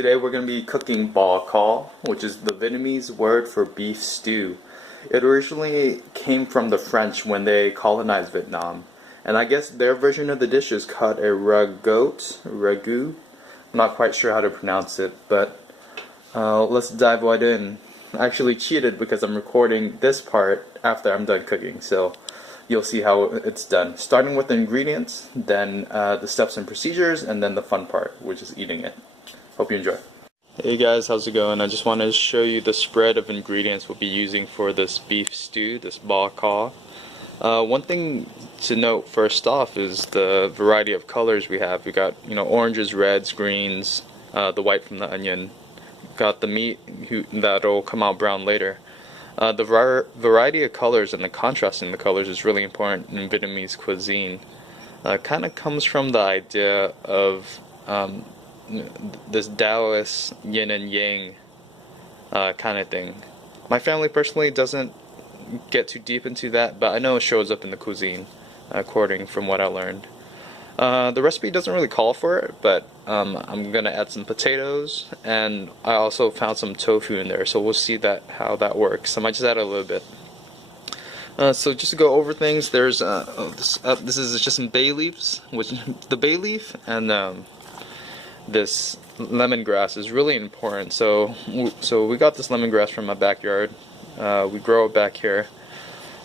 today we're going to be cooking bò kho, which is the Vietnamese word for beef stew. It originally came from the French when they colonized Vietnam, and I guess their version of the dish is called a ragu. I'm not quite sure how to pronounce it, but let's dive right in. I actually cheated because I'm recording this part after I'm done cooking, so you'll see how it's done. Starting with the ingredients, then the steps and procedures, and then the fun part, which is eating it. Hope you enjoy. Hey guys, how's it going? I just wanted to show you the spread of ingredients we'll be using for this beef stew, this bò kho. One thing to note first off is the variety of colors we have. We got, oranges, reds, greens, the white from the onion. We've got the meat that'll come out brown later. The variety of colors and the contrast in the colors is really important in Vietnamese cuisine. Kind of comes from the idea of this Taoist yin and yang kind of thing. My family personally doesn't get too deep into that, but I know it shows up in the cuisine, according from what I learned. The recipe doesn't really call for it, but I'm gonna add some potatoes, and I also found some tofu in there, so we'll see how that works. I might just add a little bit. So just to go over things, there's this is just some bay leaves, which the bay leaf and this lemongrass is really important. So we got this lemongrass from my backyard. We grow it back here.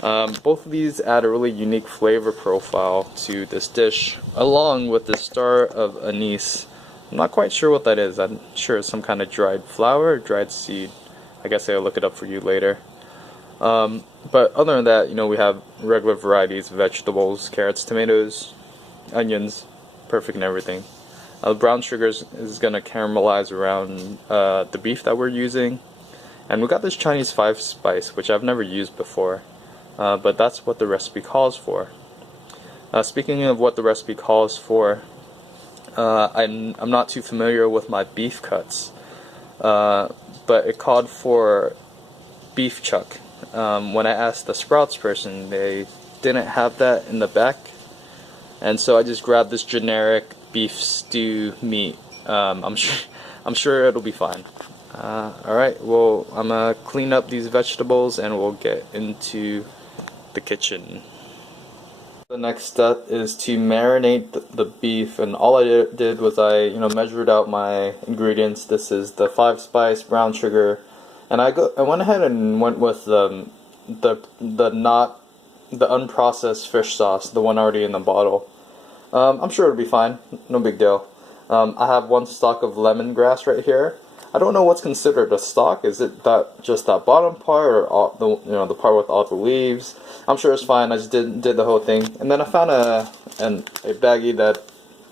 Both of these add a really unique flavor profile to this dish, along with the star of anise. I'm not quite sure what that is. I'm sure it's some kind of dried flower or dried seed. I guess I'll look it up for you later. But other than that, we have regular varieties of vegetables, carrots, tomatoes, onions, perfect and everything. The brown sugar is going to caramelize around the beef that we're using. And we got this Chinese 5-spice, which I've never used before. But that's what the recipe calls for. Speaking of what the recipe calls for, I'm not too familiar with my beef cuts, but it called for beef chuck. When I asked the Sprouts person, they didn't have that in the back, and so I just grabbed this generic beef stew meat. I'm sure it'll be fine. Alright, well, I'm gonna clean up these vegetables and we'll get into the kitchen. The next step is to marinate the beef, and all I did was I measured out my ingredients. This is the 5-spice, brown sugar, and I went ahead and went with the unprocessed fish sauce, the one already in the bottle. I'm sure it'll be fine, no big deal. I have one stalk of lemongrass right here. I don't know what's considered a stalk. Is it just that bottom part, or all the part with all the leaves? I'm sure it's fine. I just did the whole thing, and then I found a baggie that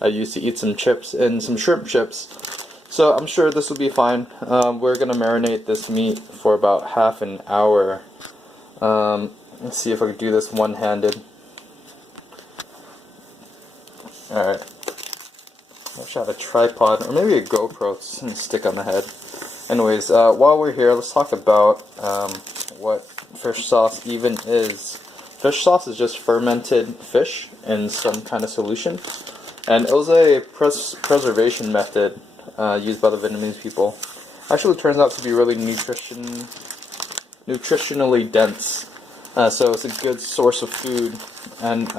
I used to eat some chips and some shrimp chips. So I'm sure this will be fine. We're gonna marinate this meat for about half an hour. Let's see if I can do this one-handed. All right. I should have a tripod, or maybe a GoPro to stick on the head. Anyways, while we're here, let's talk about what fish sauce even is. Fish sauce is just fermented fish in some kind of solution, and it was a preservation method used by the Vietnamese people. Actually, it turns out to be really nutritionally dense, so it's a good source of food. And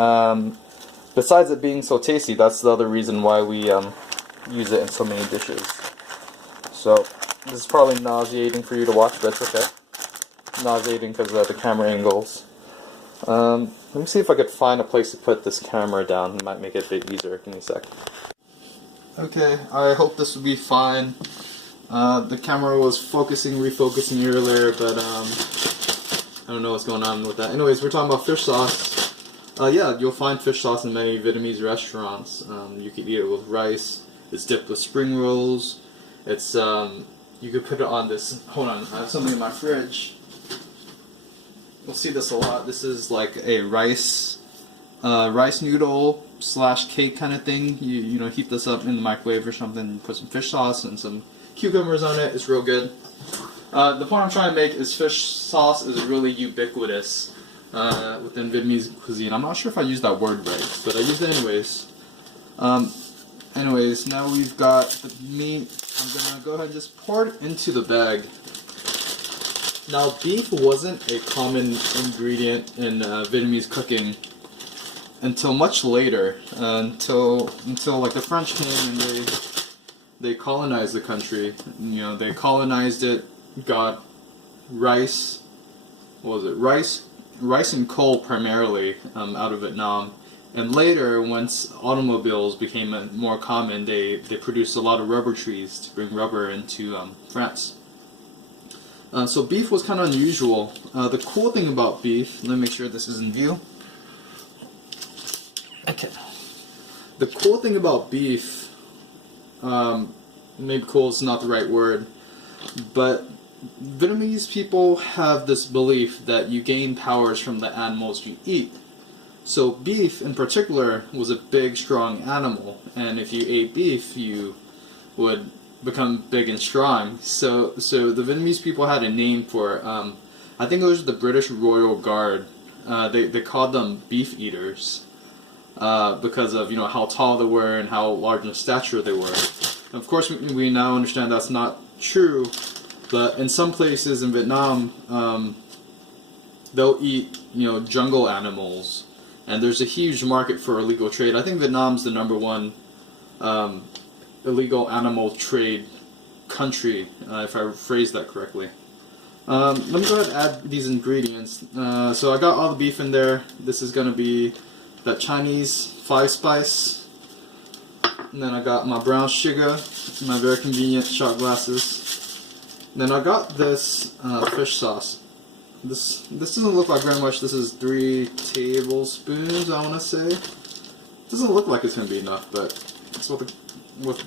besides it being so tasty, that's the other reason why we use it in so many dishes. So this is probably nauseating for you to watch, but it's okay. Nauseating because of the camera angles. Let me see if I could find a place to put this camera down. It might make it a bit easier. Give me a sec. Okay, I hope this will be fine. The camera was refocusing earlier, but I don't know what's going on with that. Anyways, we're talking about fish sauce. Yeah, you'll find fish sauce in many Vietnamese restaurants. You could eat it with rice. It's dipped with spring rolls. It's you could put it on this. Hold on, I have something in my fridge. You'll see this a lot. This is like a rice noodle / cake kind of thing. You heat this up in the microwave or something. Put some fish sauce and some cucumbers on it. It's real good. The point I'm trying to make is fish sauce is really ubiquitous within Vietnamese cuisine. I'm not sure if I used that word right, but I used it anyways. Anyways, now we've got the meat. I'm gonna go ahead and just pour it into the bag. Now, beef wasn't a common ingredient in Vietnamese cooking until much later, until like the French came and they colonized the country. You know, they colonized it, got rice. What was it? Rice and coal primarily out of Vietnam. And later, once automobiles became more common, they produced a lot of rubber trees to bring rubber into France. So beef was kind of unusual. The cool thing about beef, let me make sure this is in view. Okay. The cool thing about beef, maybe cool is not the right word, but Vietnamese people have this belief that you gain powers from the animals you eat. So beef in particular was a big, strong animal, and if you ate beef, you would become big and strong. So the Vietnamese people had a name for I think it was the British Royal Guard. They called them beef eaters because of, you know, how tall they were and how large in stature they were. And of course, we now understand that's not true, but in some places in Vietnam, they'll eat, you know, jungle animals. And there's a huge market for illegal trade. I think Vietnam's the #1 illegal animal trade country, if I phrased that correctly. Let me go ahead and add these ingredients. So I got all the beef in there. This is going to be that Chinese 5-spice. And then I got my brown sugar, my very convenient shot glasses. And then I got this fish sauce. This doesn't look like very much. This is 3 tablespoons, I want to say. Doesn't look like it's going to be enough, but that's what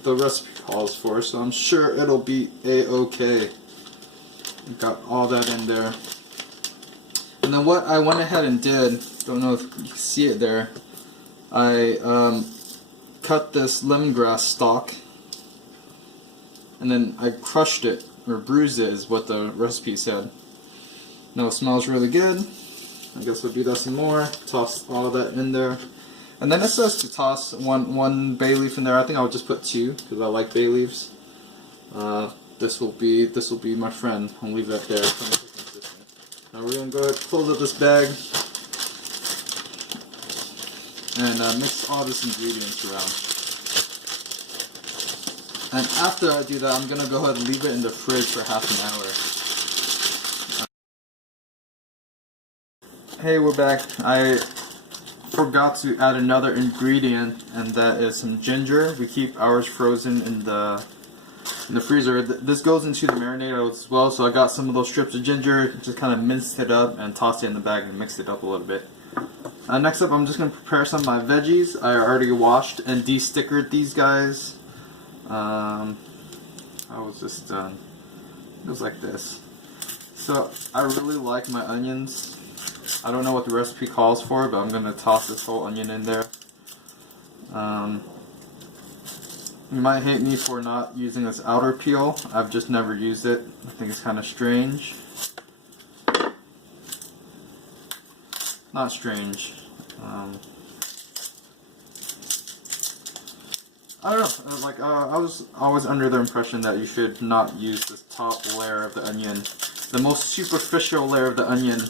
the recipe calls for, so I'm sure it'll be a-okay. Got all that in there. And then what I went ahead and did, don't know if you can see it there, I cut this lemongrass stalk, and then I crushed it, or bruised it is what the recipe said. Now it smells really good. I guess we'll do that some more. Toss all that in there. And then it says to toss one bay leaf in there. I think I'll just put 2 because I like bay leaves. This will be my friend. I'll leave that there. Now we're gonna go ahead and close up this bag and mix all these ingredients around. And after I do that, I'm gonna go ahead and leave it in the fridge for half an hour. Hey, we're back. I forgot to add another ingredient, and that is some ginger. We keep ours frozen in the freezer. This goes into the marinade as well, so I got some of those strips of ginger, just kind of minced it up and tossed it in the bag and mixed it up a little bit. Next up, I'm just going to prepare some of my veggies. I already washed and de-stickered these guys. How was this done? It was like this. So I really like my onions. I don't know what the recipe calls for, but I'm going to toss this whole onion in there. You might hate me for not using this outer peel. I've just never used it. I think it's kind of strange. Not strange. I don't know. Like I was always under the impression that you should not use this top layer of the onion, the most superficial layer of the onion.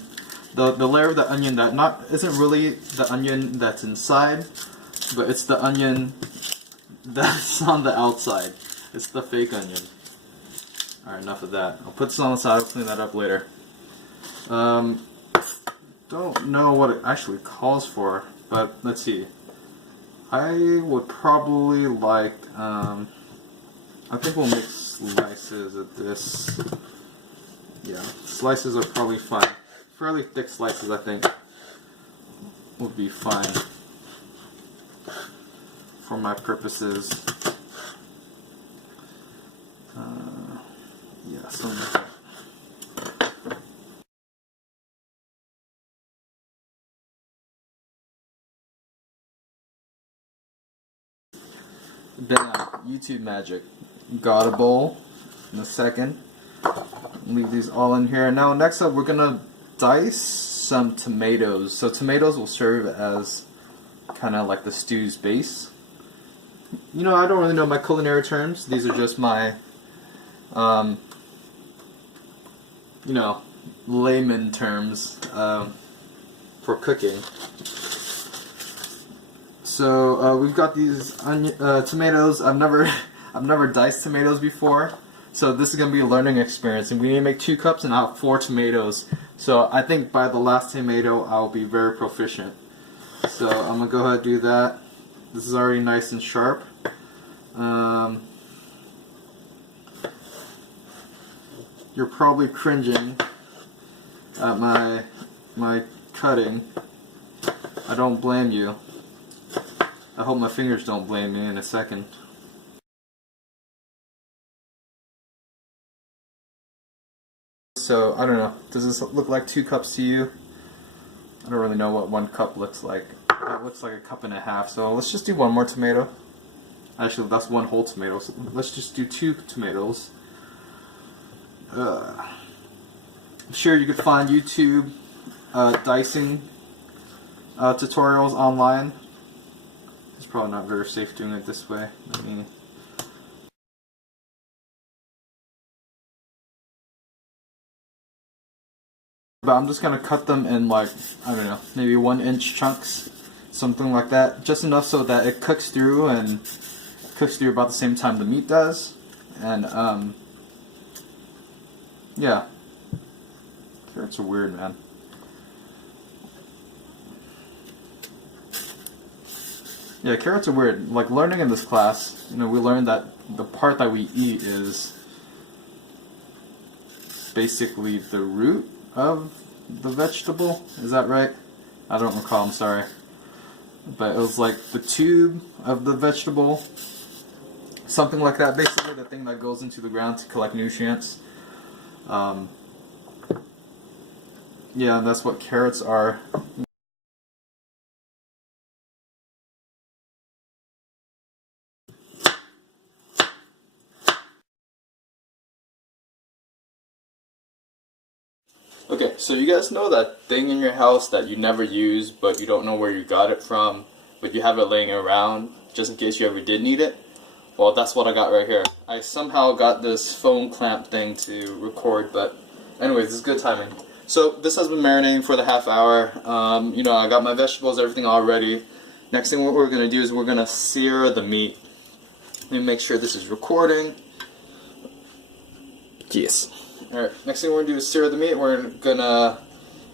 The layer of the onion that isn't really the onion that's inside, but it's the onion that's on the outside. It's the fake onion. Alright, enough of that. I'll put this on the side, I'll clean that up later. Don't know what it actually calls for, but let's see. I would probably like, I think we'll make slices of this. Yeah, slices are probably fine. Fairly thick slices, I think, would be fine for my purposes. Yeah, something like that. Bam! YouTube magic. Got a bowl in a second. Leave these all in here. Now, next up, we're gonna dice some tomatoes. So tomatoes will serve as kind of like the stew's base. you know, I don't really know my culinary terms. These are just my, you know, layman terms for cooking. So we've got these tomatoes. I've never diced tomatoes before, so this is gonna be a learning experience. And we need to make 2 cups, and I have 4 tomatoes. So I think by the last tomato, I'll be very proficient. So I'm gonna go ahead and do that. This is already nice and sharp. You're probably cringing at my cutting. I don't blame you. I hope my fingers don't blame me in a second. So, I don't know. Does this look like 2 cups to you? I don't really know what 1 cup looks like. It looks like a cup and a half. So let's just do 1 more tomato. Actually, that's 1 whole tomato. So let's just do 2 tomatoes. I'm sure you could find YouTube dicing tutorials online. It's probably not very safe doing it this way. But I'm just gonna cut them in, like, I don't know, maybe 1-inch chunks, something like that, just enough so that it cooks through and cooks through about the same time the meat does. And yeah, carrots are weird, man. Yeah, carrots are weird. Like, learning in this class, you know, we learned that the part that we eat is basically the root of the vegetable. Is that right? I don't recall, I'm sorry. But it was like the tube of the vegetable. Something like that. Basically the thing that goes into the ground to collect nutrients. Yeah, that's what carrots are. Okay, so you guys know that thing in your house that you never use, but you don't know where you got it from, but you have it laying around just in case you ever did need it? Well, that's what I got right here. I somehow got this phone clamp thing to record, but anyways, this is good timing. So this has been marinating for the half hour. You know, I got my vegetables, everything all ready. Next thing what we're going to do is we're going to sear the meat. Let me make sure this is recording. Yes. Alright, next thing we're going to do is sear the meat. We're going to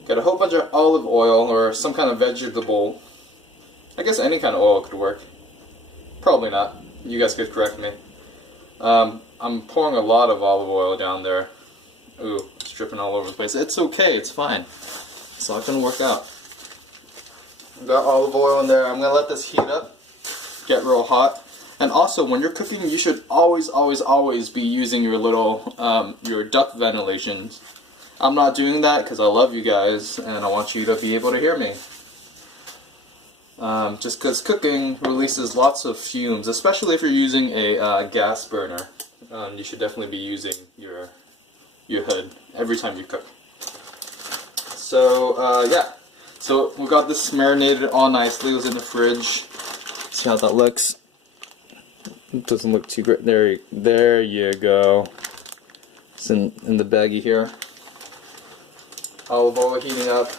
get a whole bunch of olive oil or some kind of vegetable. I guess any kind of oil could work. Probably not. You guys could correct me. I'm pouring a lot of olive oil down there. Ooh, it's dripping all over the place. It's okay, it's fine. It's not going to work out. I've got olive oil in there. I'm going to let this heat up, get real hot. And also, when you're cooking, you should always, always, always be using your little, your duct ventilations. I'm not doing that because I love you guys and I want you to be able to hear me. Just because cooking releases lots of fumes, especially if you're using a gas burner. You should definitely be using your hood every time you cook. So, yeah. So, we got this marinated all nicely. It was in the fridge. See how that looks? It doesn't look too great. There you go. It's in the baggie here. Olive oil heating up.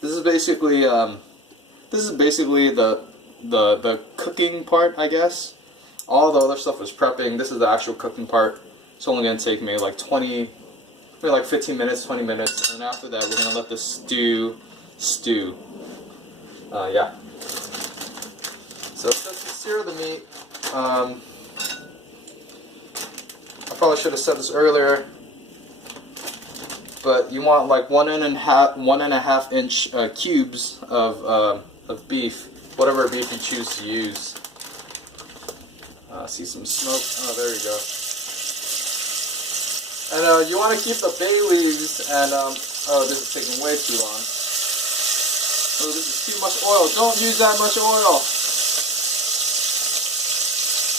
This is basically the cooking part, I guess. All the other stuff was prepping. This is the actual cooking part. It's only going to take me like 15 minutes, 20 minutes, and after that we're going to let the stew. Yeah. So since we sear the meat, I probably should have said this earlier, but you want like 1.5 inch cubes of beef, whatever beef you choose to use. See some smoke. Oh, there you go. And you want to keep the bay leaves and oh, this is taking way too long. Oh, this is too much oil. Don't use that much oil.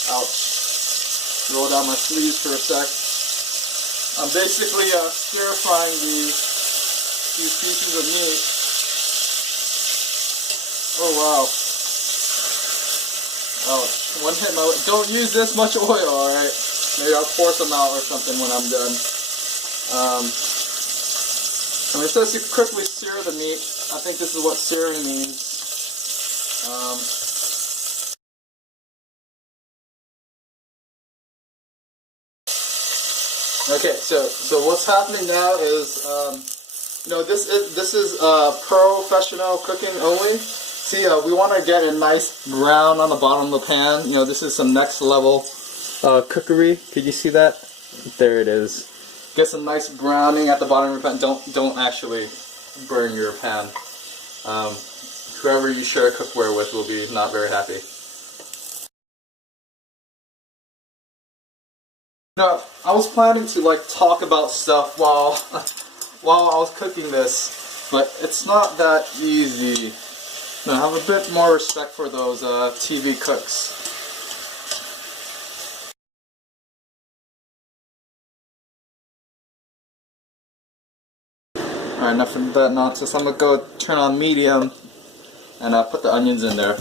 Ouch. Roll down my sleeves for a sec. I'm basically stir frying these pieces of meat. Oh wow. Ouch. One hit my. Don't use this much oil, alright? Maybe I'll pour some out or something when I'm done. And it says to quickly sear the meat. I think this is what searing means. Okay, so what's happening now is, this is professional cooking only. See, we want to get a nice brown on the bottom of the pan. This is some next level cookery. Could you see that? There it is. Get some nice browning at the bottom of your pan. Don't actually burn your pan. Whoever you share cookware with will be not very happy. No, I was planning to talk about stuff while I was cooking this, but it's not that easy. No, have a bit more respect for those TV cooks. Alright, enough of that nonsense. I'm gonna go turn on medium and put the onions in there.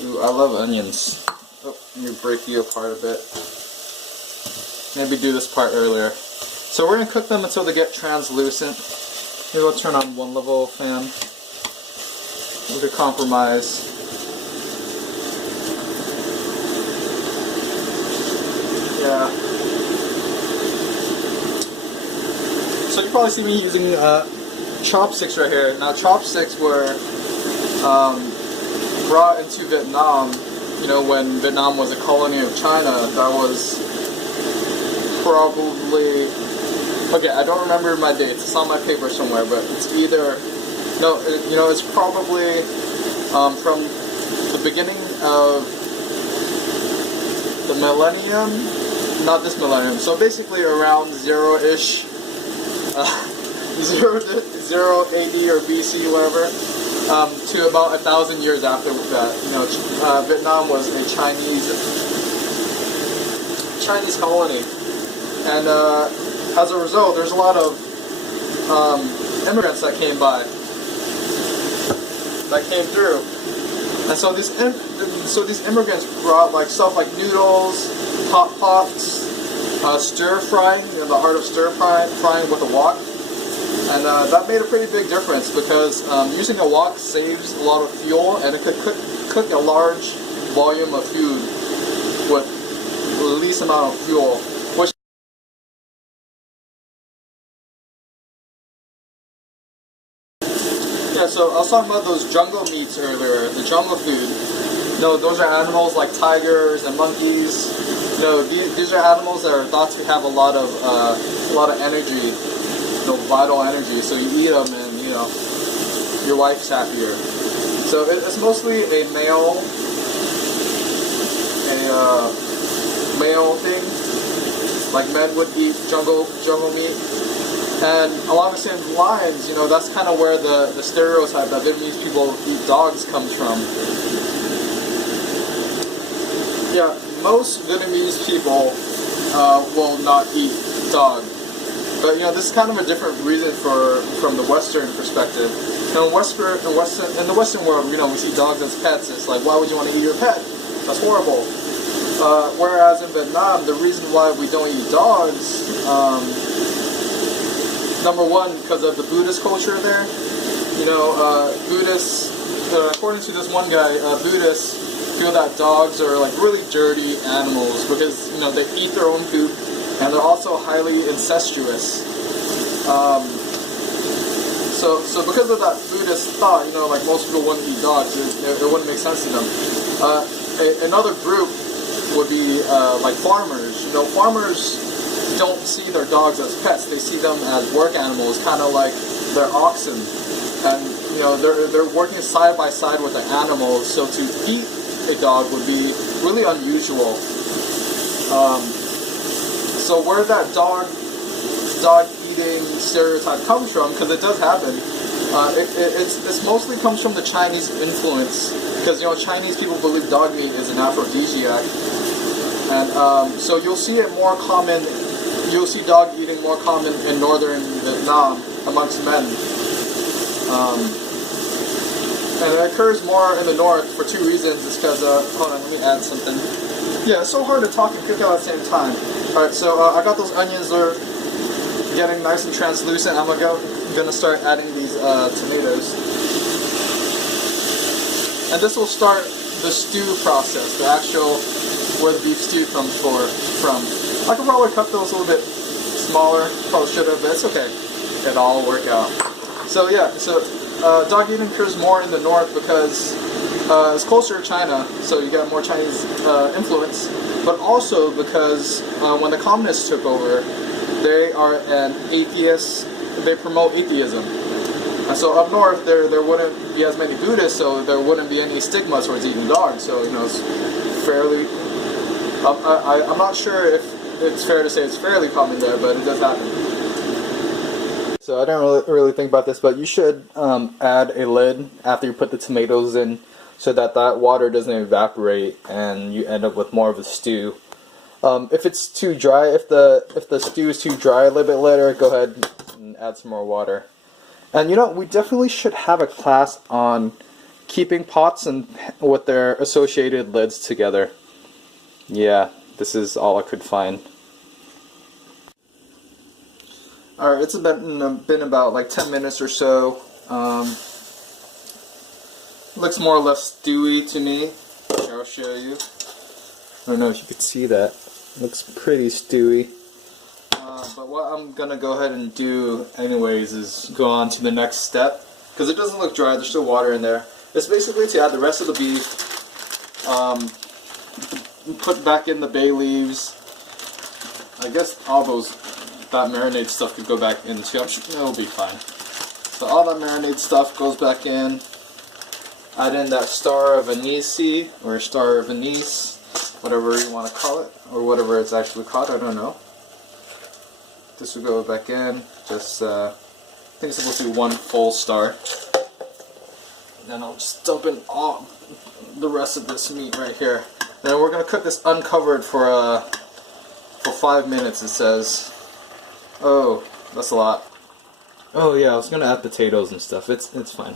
Ooh, I love onions. Oh, let me break you apart a bit. Maybe do this part earlier. So we're going to cook them until they get translucent. Maybe we'll turn on one level fan. We could compromise. Yeah. So you probably see me using chopsticks right here. Now chopsticks were brought into Vietnam, when Vietnam was a colony of China. That was probably, okay, I don't remember my dates. It's on my paper somewhere, but it's either, it's probably from the beginning of the millennium, not this millennium, so basically around zero-ish, 0 AD or BC, whatever, to about 1,000 years after that. Vietnam was a Chinese colony. And as a result, there's a lot of immigrants that came through, and so these immigrants brought stuff like noodles, hot pots, stir frying, the art of stir frying with a wok, and that made a pretty big difference because using a wok saves a lot of fuel, and it could cook a large volume of food with the least amount of fuel. Yeah, so I was talking about those jungle meats earlier, the jungle food. Those are animals like tigers and monkeys. These are animals that are thought to have a lot of energy, vital energy. So you eat them, and your wife's happier. So it's mostly a male thing. Like men would eat jungle meat. And along the same lines, that's kind of where the stereotype that Vietnamese people eat dogs comes from. Yeah, most Vietnamese people will not eat dog. But, this is kind of a different reason from the Western perspective. In the Western world, we see dogs as pets. It's like, why would you want to eat your pet? That's horrible. Whereas in Vietnam, the reason why we don't eat dogs, number one, because of the Buddhist culture there. Buddhists, according to this one guy, Buddhists feel that dogs are really dirty animals because they eat their own poop, and they're also highly incestuous. So because of that Buddhist thought, most people wouldn't eat dogs. It wouldn't make sense to them. Another group would be farmers. Farmers don't see their dogs as pets. They see them as work animals, kind of like their oxen. And they're working side by side with the animals. So to eat a dog would be really unusual. So where that dog eating stereotype comes from, because it does happen, it's mostly comes from the Chinese influence. Because Chinese people believe dog meat is an aphrodisiac, and so you'll see it more common. You'll see dog eating more common in northern Vietnam amongst men. And it occurs more in the north for two reasons. It's because, hold on, let me add something. Yeah, it's so hard to talk and cook out at the same time. Alright, so I got those onions, they're getting nice and translucent. I'm gonna start adding these tomatoes. And this will start the stew process, the actual, where the beef stew comes from. I could probably cut those a little bit smaller, probably should have, but it's okay. It'll all work out. So yeah, dog eating occurs more in the north because it's closer to China, so you got more Chinese influence, but also because when the communists took over, they are an atheist, they promote atheism. And so up north, there wouldn't be as many Buddhists, so there wouldn't be any stigma towards eating dogs, so you know, it's fairly, I'm not sure if it's fair to say it's fairly common there, but it does happen. So I don't really think about this, but you should add a lid after you put the tomatoes in, so that water doesn't evaporate and you end up with more of a stew. If it's too dry, if the stew is too dry a little bit later, go ahead and add some more water. And you know, we definitely should have a class on keeping pots and with their associated lids together. Yeah, this is all I could find. Alright, it's been about like 10 minutes or so. Looks more or less stewy to me. Here, I'll show you. I don't know if you could see that. Looks pretty stewy. But what I'm gonna go ahead and do anyways is go on to the next step, because it doesn't look dry, there's still water in there. It's basically to add the rest of the beef, put back in the bay leaves. I guess all that marinade stuff could go back in too. I'm sure it'll be fine. So all that marinade stuff goes back in. Add in that star of anise, or star of anise, whatever you want to call it, or whatever it's actually called, I don't know. This will go back in, just, I think it's supposed to be 1 full star. Then I'll just dump in all the rest of this meat right here. Then we're going to cook this uncovered for 5 minutes, it says. Oh, that's a lot. Oh yeah, I was going to add potatoes and stuff, it's fine.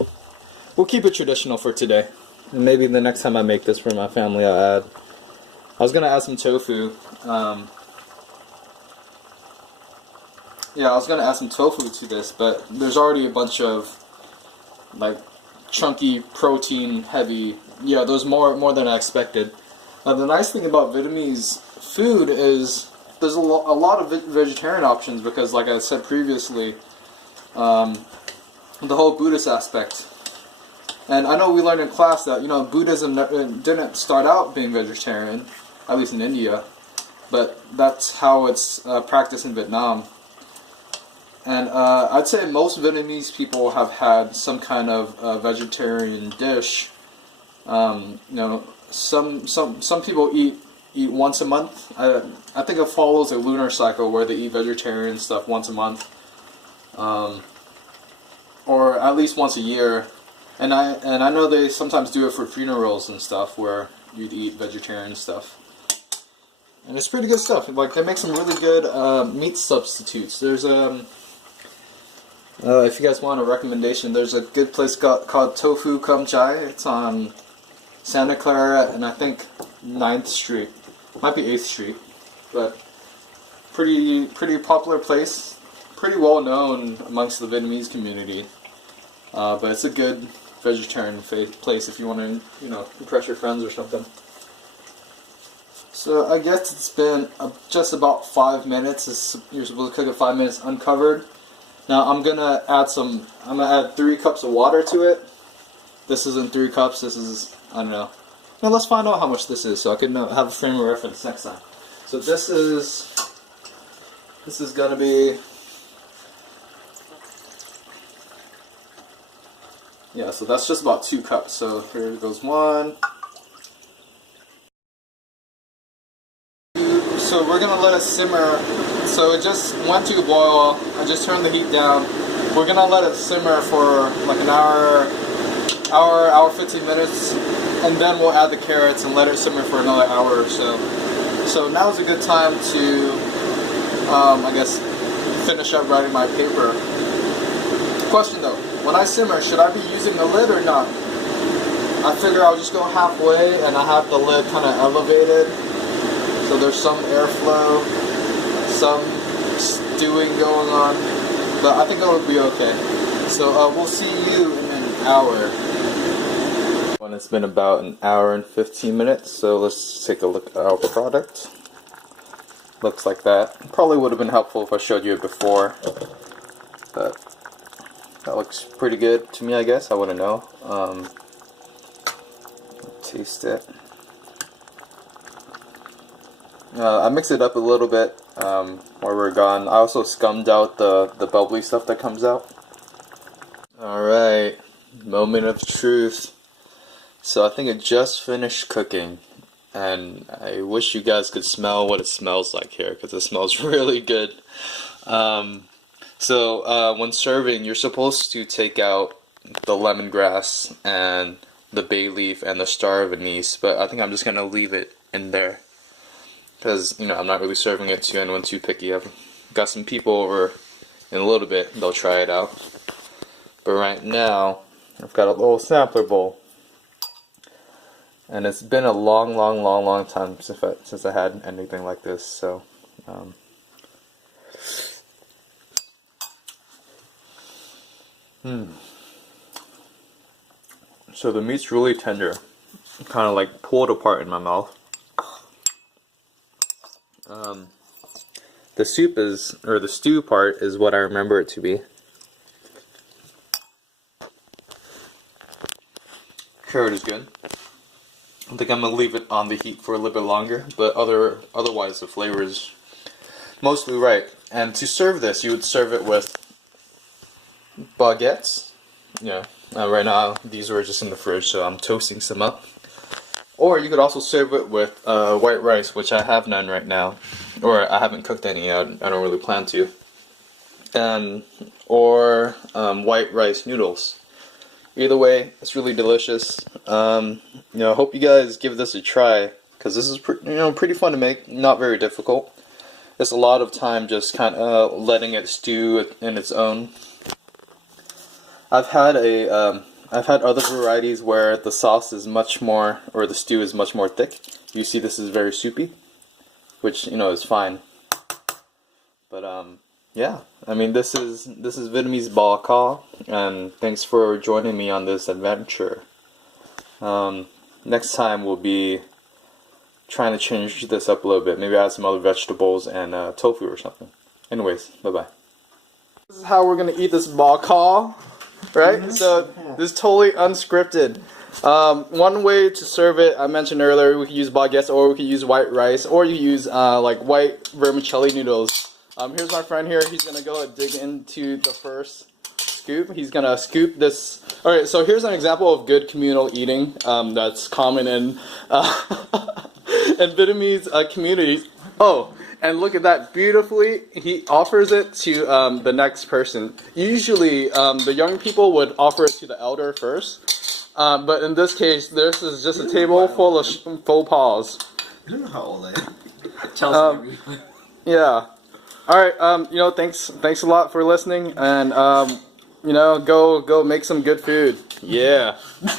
We'll keep it traditional for today. And maybe the next time I make this for my family I'll add. I was going to add some tofu. Yeah, I was going to add some tofu to this, but there's already a bunch of like chunky, protein heavy. Yeah, there's more than I expected. Now the nice thing about Vietnamese food is there's a lot of vegetarian options, because like I said previously, the whole Buddhist aspect. And I know we learned in class that, you know, Buddhism didn't start out being vegetarian, at least in India, but that's how it's practiced in Vietnam. And I'd say most Vietnamese people have had some kind of vegetarian dish. You know, some people eat once a month. I think it follows a lunar cycle where they eat vegetarian stuff once a month, or at least once a year. And I know they sometimes do it for funerals and stuff, where you'd eat vegetarian stuff. And it's pretty good stuff. Like, they make some really good meat substitutes. There's if you guys want a recommendation, there's a good place called Tofu Kum Chai. It's on Santa Clara and I think 9th Street. Might be 8th Street. But pretty popular place. Pretty well known amongst the Vietnamese community. But it's a good vegetarian place if you want to, you know, impress your friends or something. So I guess it's been just about 5 minutes. You're supposed to cook it 5 minutes uncovered. Now I'm gonna add 3 cups of water to it. This isn't 3 cups. This is, I don't know. Now let's find out how much this is, so I can have a frame of reference next time. So this is gonna be, yeah. So that's just about 2 cups. So here goes 1. So we're gonna let it simmer. So it just went to a boil. I just turned the heat down. We're gonna let it simmer for like an hour 15 minutes, and then we'll add the carrots and let it simmer for another hour or so. So now is a good time to, I guess, finish up writing my paper. Question though, when I simmer, should I be using the lid or not? I figure I'll just go halfway, and I have the lid kind of elevated, so there's some airflow, some stewing going on, but I think it'll be okay. So we'll see you in an hour. When it's been about an hour and 15 minutes, so let's take a look at our product. Looks like that. Probably would have been helpful if I showed you it before, but that looks pretty good to me, I guess. I wouldn't know. Taste it. I mixed it up a little bit while we're gone. I also scummed out the bubbly stuff that comes out. Alright, moment of truth. So I think it just finished cooking, and I wish you guys could smell what it smells like here, because it smells really good. So when serving, you're supposed to take out the lemongrass and the bay leaf and the star of anise, but I think I'm just gonna leave it in there, because I'm not really serving it to anyone too picky. I've got some people over in a little bit, they'll try it out, but right now I've got a little sampler bowl. And it's been a long time since I had anything like this. So, So the meat's really tender, kind of like pulled apart in my mouth. The soup is, or the stew part is what I remember it to be. Sure, it is good. I think I'm gonna leave it on the heat for a little bit longer, but otherwise the flavor is mostly right. And to serve this, you would serve it with baguettes. Right now these were just in the fridge, so I'm toasting some up. Or you could also serve it with white rice, which I have none right now, or I haven't cooked any. I don't really plan to. Or white rice noodles. Either way, it's really delicious. Hope you guys give this a try, because this is pretty fun to make, not very difficult. It's a lot of time just kind of letting it stew in its own. I've had other varieties where the sauce is much more, or the stew is much more thick. You see, this is very soupy, which is fine. But yeah, I mean, this is Vietnamese bò kho, and thanks for joining me on this adventure. Next time we'll be trying to change this up a little bit. Maybe add some other vegetables and tofu or something. Anyways, bye-bye. This is how we're gonna eat this bò kho, right? So this is totally unscripted. One way to serve it, I mentioned earlier, we could use baguettes, or we could use white rice, or you use like white vermicelli noodles. Here's my friend here. He's gonna go and dig into the first scoop. He's gonna scoop this. Alright, so here's an example of good communal eating that's common in in Vietnamese communities. Oh, and look at that, beautifully he offers it to the next person. Usually the young people would offer it to the elder first, but in this case this is just a table full of faux pas. I don't know how old I am. Yeah. Alright, thanks a lot for listening, and go make some good food. Yeah.